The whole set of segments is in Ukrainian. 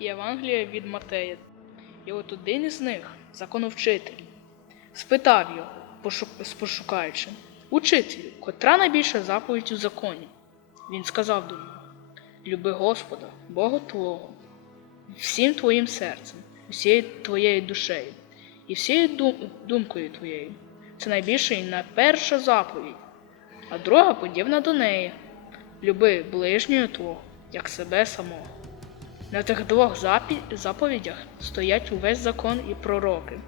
Євангелія від Матея. І от один із них, законовчитель, спитав його, пошу- пошукаючи, Учителю, котра найбільша заповідь у законі? Він сказав до нього: Люби Господа, Бога Твого, всім твоїм серцем, усією твоєю душею і всією дум- думкою твоєю. Це найбільша і найперша заповідь, а друга подібна до неї. Люби ближнього твого, як себе самого. На тих двох заповідях стоять увесь закон і пророки.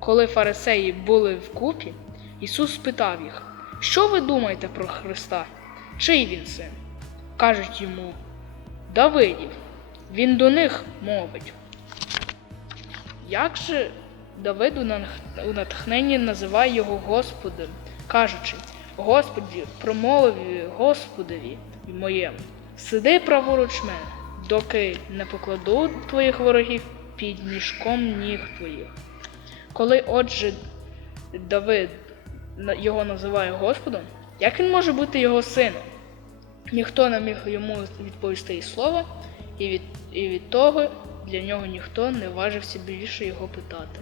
Коли фарисеї були вкупі, Ісус спитав їх, що ви думаєте про Христа? Чий він син? Кажуть йому, Давидів. Він до них мовить. Як же Давид у у натхненні називає його Господом, кажучи, Господі, промовив Господові моєму, сиди праворуч мене, доки не покладу твоїх ворогів під мішком ніг твоїх. Коли отже Давид його називає Господом, як він може бути його сином? Ніхто не міг йому відповісти і слова, і від, і від того для нього ніхто не важився більше його питати.